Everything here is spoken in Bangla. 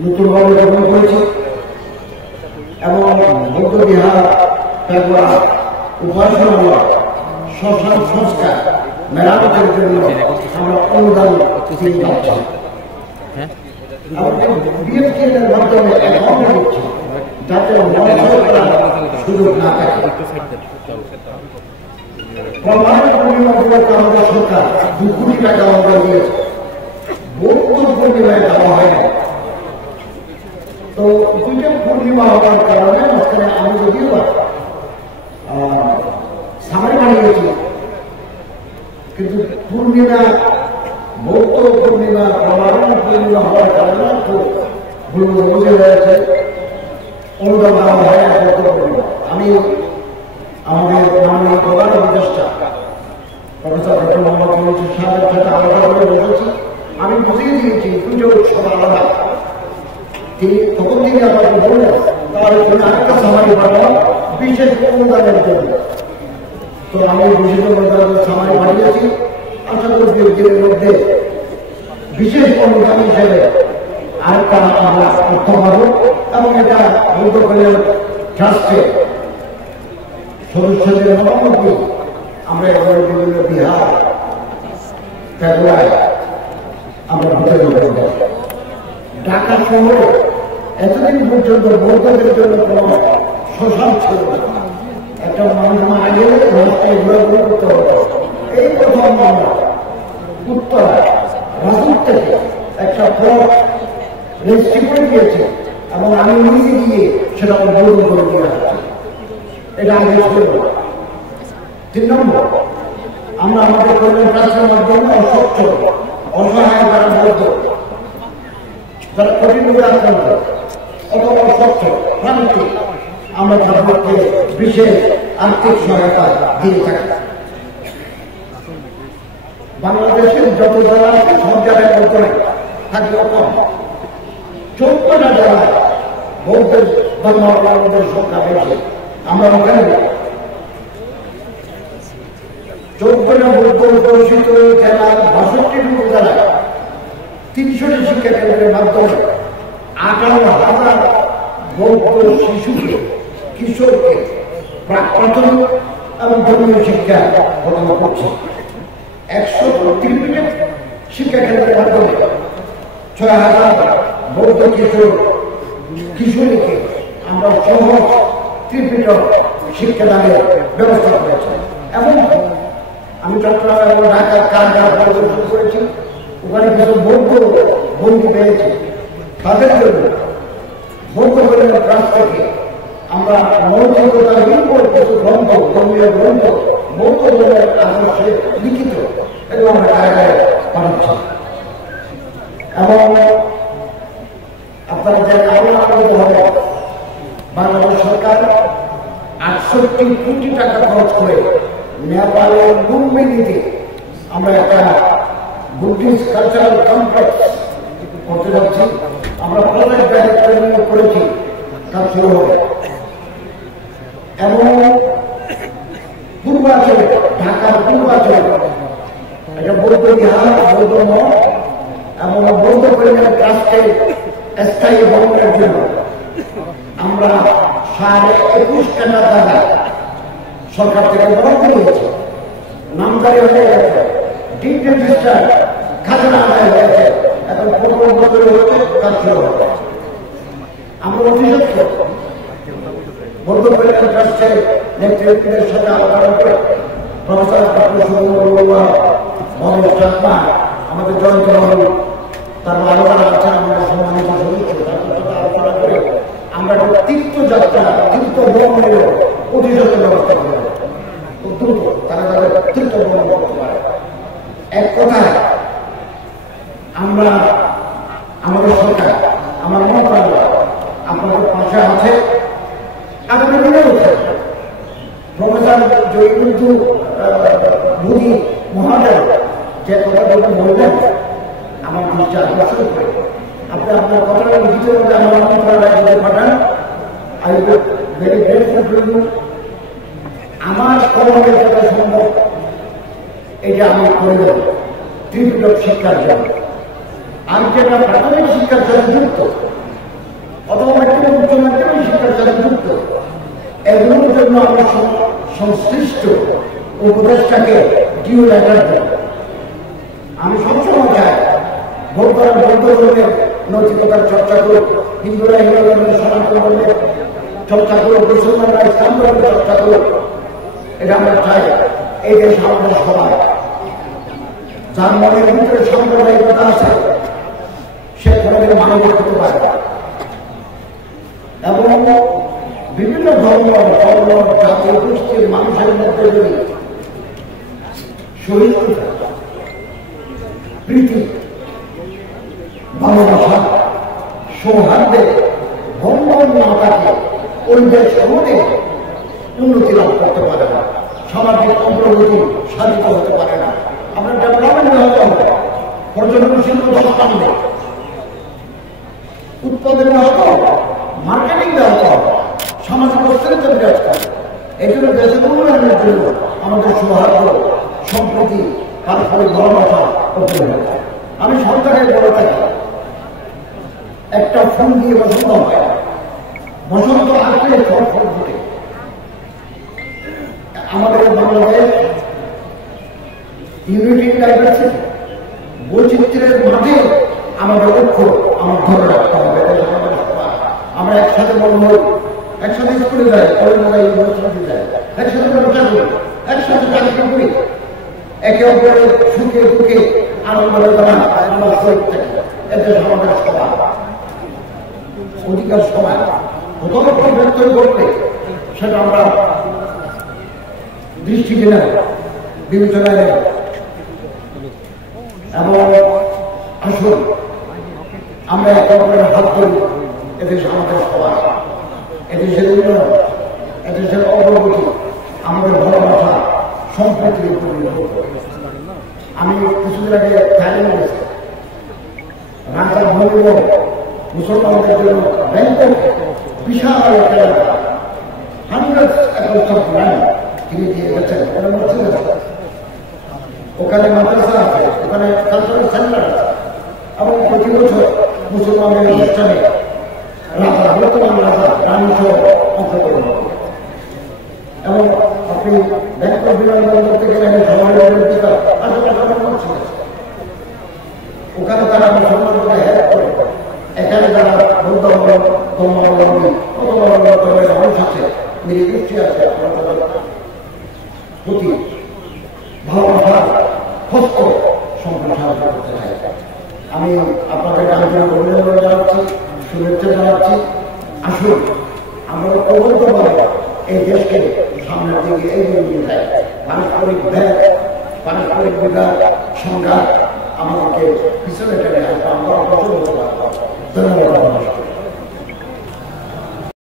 নতুনভাবে গ্রহণ করেছি এবং বৌদ্ধ বিহার পেগুয়া উপাসনালয় শ্মশান সংস্কার মেরামতের জন্য আমরা অনুদান দিয়ে যাচ্ছি। বিএফটিএর মাধ্যমে অ্যাকাউন্ট করছি যাতে সুযোগ না থাকে। আমাদের সরকার 2 কোটি টাকা অনুদান দিয়েছে, বৌদ্ধ পূর্ণিমায় দেওয়া হয় না। তো দুইটা পূর্ণিমা হওয়ার কারণে মাঝখানে আমি যদিও সামাই বানিয়েছি, কিন্তু পূর্ণিমা বৌদ্ধ পূর্ণিমা প্রমাণ পূর্ণিমা হওয়ার কারণে ভুল বুঝে রয়েছে, অনুদান দেওয়া হয় না বৌদ্ধ পূর্ণিমা। আমি আমাদের মাননীয় প্রধান উপদেষ্টা প্রফেসর ডক্টর মোহাম্মদ ইউনূস সাহেবের সাথে আলাদা করে বলেছি, আমি বুঝিয়ে দিয়েছি দুটো উৎসব আলাদা। তিনি তখন থেকে আমাকে বললেন তার জন্য আরেকটা সময় বাড়ানো বিশেষ অনুদানের জন্য। তো আমি বিশেষ অনুদানের সময় বাড়িয়েছি, আশা করি দিনের মধ্যে বিশেষ অনুদান হিসেবে আরেকটা আমরা অর্থ পাবো এবং এটা বৌদ্ধ কল্যাণ ট্রাস্টে সদস্যদের মতামত আমরা এবার বিভিন্ন বিহার পেগুয়ায় আমরা বিতরণ করব। ঢাকা শহরে এতদিন পর্যন্ত বৌদ্ধদের জন্য কোনো শ্মশান ছিল না, একটা মানুষ মারা গেলে রাস্তায় ঘোরাঘুরি করতে হবে। এই প্রথম আমরা উত্তর রাজুর থেকে একটা প্লট রেজিস্ট্রি করে দিয়েছে এবং আমি নিজে গিয়ে সেটা উদ্বোধন করে দিয়ে আসছি। এটা আমি 3 নম্বর, আমরা আমাদের কল্যাণ ট্রাস্টের মাধ্যমে অস্বচ্ছ অসহায় যারা বৌদ্ধ, যারা কঠিন আক্রান্ত অথবা অস্বচ্ছ প্রাণীকে আমরা তাদেরকে বিশেষ আর্থিক সহায়তা দিয়ে থাকি। বাংলাদেশের যত জেলা আছে সব জায়গায় বৌদ্ধ থাকলেও কম, 14টা জেলায় বৌদ্ধের ধর্মাবলম্বীদের সংখ্যা বেশি। আমরা ওখানে 14টা বৌদ্ধ অধ্যুষিত জেলার 62টি উপজেলায় 300টি শিক্ষা কেন্দ্রের মাধ্যমে 18,000 বৌদ্ধ শিশুকে কিশোরকে প্রাক প্রাথমিক এবং ধর্মীয় শিক্ষা প্রদান করছে। 130টি শিক্ষা কেন্দ্রের মাধ্যমে 6,000 বৌদ্ধ কিশোরীকে আমরা সহজ ত্রিপিটক শিক্ষাদানের ব্যবস্থা করেছি। এবং আমি চট্টগ্রাম এবং ঢাকার কারখানা পরিদর্শন করেছি, ওখানে কিছু বৌদ্ধ বন্দী পেয়েছি, তাদের জন্য বৌদ্ধ কল্যাণ ট্রাস্ট থেকে আমরা নৈতিকতাহীন কিছু গ্রন্থ, ধর্মীয় গ্রন্থ বৌদ্ধ ধর্মের আদর্শে লিখিত এগুলো আমরা কারাগারে পাঠাচ্ছি। এবং আপনারা যে আলোচিত হবে, বাংলাদেশ সরকার 68 কোটি টাকা খরচ করে নেপালের লুম্বিনীতে আমরা একটা বুদ্ধিস্ট কালচারাল কমপ্লেক্স করতে যাচ্ছি। আমরা প্রজেক্ট ডাইরেক্টর নিয়োগ করেছি, কাজ শুরু হবে। এবং পূর্বাঞ্চলে, ঢাকার পূর্বাঞ্চলে এটা বৌদ্ধ বিহার, বৌদ্ধ মঠ এবং বৌদ্ধ কল্যাণ ট্রাস্টের স্থায়ী ভবনের জন্য আমরা 21.5 টাকা টাকা সরকার থেকে বরাদ্দ দিয়েছি। নামজারি হয়ে গেছে, ডিড রেজিস্টার, খাজনা আদায় হয়েছে, এখন 15 বছর হচ্ছে কাজ শুরু হবে। আমরা অভিযুক্ত বৌদ্ধ কল্যাণ ট্রাস্টের নেতৃত্বের সাথে আলোচনা করে প্রফেসর ডক্টর সুবর্ণবল্লভ মহেশ চাকমা, আমাদের জয়ন্ত বাবু, তারপর আলোচনা আছেন আমাদের সম্মানিত সদস্য, তাদের সাথে আলোচনা করে আমরা তীর্থযাত্রা, তীর্থ ভ্রমণের অভিযোগের ব্যবস্থা করব। দ্রুত তারা তাদের তীর্থ ভ্রমণ করতে পারে। এক কথায় আমরা আমাদের সরকার, আমার মন্ত্রণালয় আপনাদের পাশে আছে। আগামী দিনেও প্রফেসর জয়বন্ধু মোদী মহাশয় যে কথাগুলো বলবেন আমার দৃষ্টি আকর্ষণ করে, আপনি আপনার কথাটা লিখিত আমার মন্ত্রণালয় যদি পাঠান, I will very grateful to you. আমার কলমের কথা সম্ভব এটা আমি করে দেব ত্রিপিটক শিক্ষার জন্য। আমি যেটা প্রাথমিক শিক্ষার সাথে যুক্ত অথবা মাধ্যমিক উচ্চ মাধ্যমিক শিক্ষার সাথে যুক্ত, এগুলোর জন্য আমরা সংশ্লিষ্ট উপদেষ্টাকে ডিউ লেটার দেব। আমি সবসময় চাই ভোটার বৌদ্ধ ধর্মের নৈতিকতার চর্চা করুক, হিন্দুরা হিন্দু ধর্মের সনাতন ধর্মের চর্চা করুক, মুসলমানরা ইসলাম ধর্মের চর্চা করুক। এটা আমরা চাই এই দেশ আমাদের সবাই, যার মনের ভিতরে সাম্প্রদায়িকতা আছে সে ধর্মের মানবিক হতে পারে এবং বিভিন্ন ধর্ম জাতি গোষ্ঠীর মানুষের মধ্যে যদি সহিষ্ণুতা, প্রীতি, ভালোবাসা, সৌহার্দ্যের বন্ধন না থাকে ওই দেশ সমাজে উন্নতি লাভ করতে পারে না, সামাজিক অগ্রগতি সাধিত হতে পারে না। আমরা ডেভেলপমেন্ট হতে হবে, পর্যটন শিল্প সংস্থানে উৎপাদন হতে হবে, মার্কেটিং হতে হবে, সামাজিক অস্থিরতা বিরাজ করে। এই জন্য দেশের উন্নয়নের জন্য আমাদের সৌহার্দ্য, সম্প্রীতি, পারস্পরিক ভালোবাসা করতে হবে। আমি সরকারের বড় থাকি, একটা ফুল দিয়ে বসন্ত হয়, বসন্ত আসলে সব ফুল ফুটে। আমাদের বাংলাদেশ ইউনিটি ডাইভার্সিটি, বৈচিত্র্যের মাঝে আমাদের ঐক্য আমার ধরে রাখতে হবে। আমরা একসাথে বড় হই, একসাথে স্কুলে যাই, কলেজে যাই, ইউনিভার্সিটি যাই, একসাথে ব্যবসা করি, একসাথে চাকরি করি, একে অপরের সুখে দুঃখে আনন্দ বেদনা আমরা শহীদ থাকি। এতে আমাদের সবাই অধিকার সবাই প্রথম পরিবর্তন করতে সেটা আমরা দৃষ্টি দিলে বিবেচনায় নেব এবং আসুন আমরা একে অপরের হাত ধরি। এদেশে আমাদের সবাই, এদেশের উন্নয়ন, এদেশের অগ্রগতি আমাদের ভালোবাসা সম্প্রীতির উপর নির্ভর করে। আমি কিছুদিন আগে থাইল্যান্ড গেছি, রাজা ধর্মীয় মুসলমানদের জন্য ব্যাংকক বিশাল একটা হান্ড্রেড একর ল্যান্ড কিনে দিয়ে গেছেন। ওখানে মাদ্রাসা আছে, ওখানে কালচারাল সেন্টার আছে এবং প্রতি বছর মুসলমানদের অনুষ্ঠানে রাজা, বর্তমান রাজা রানী সহ অংশগ্রহণ করে। এবং আপনি ব্যাংকক বিমানবন্দর থেকে ওখানে তারা মুসলমানদের হেল্প করে। এখানে যারা বৌদ্ধ ধর্মাবলম্বী, ধর্মের মানুষ আছে, নিরীক্ষী আছে, আপনার প্রতি ভালোবাসার হস্ত সম্প্রসারণ করতে চাই। আমি আপনাদেরকে আলোচনা অভিনন্দন জানাচ্ছি, শুভেচ্ছা জানাচ্ছি। আসুন আমরা ঐক্যবদ্ধভাবে এই দেশকে সামনের দিকে এগিয়ে নিয়ে যাই। পারস্পরিক ভেদ, পারস্পরিক বিবাদ, সংঘাত আমাদেরকে পিছনে টেনে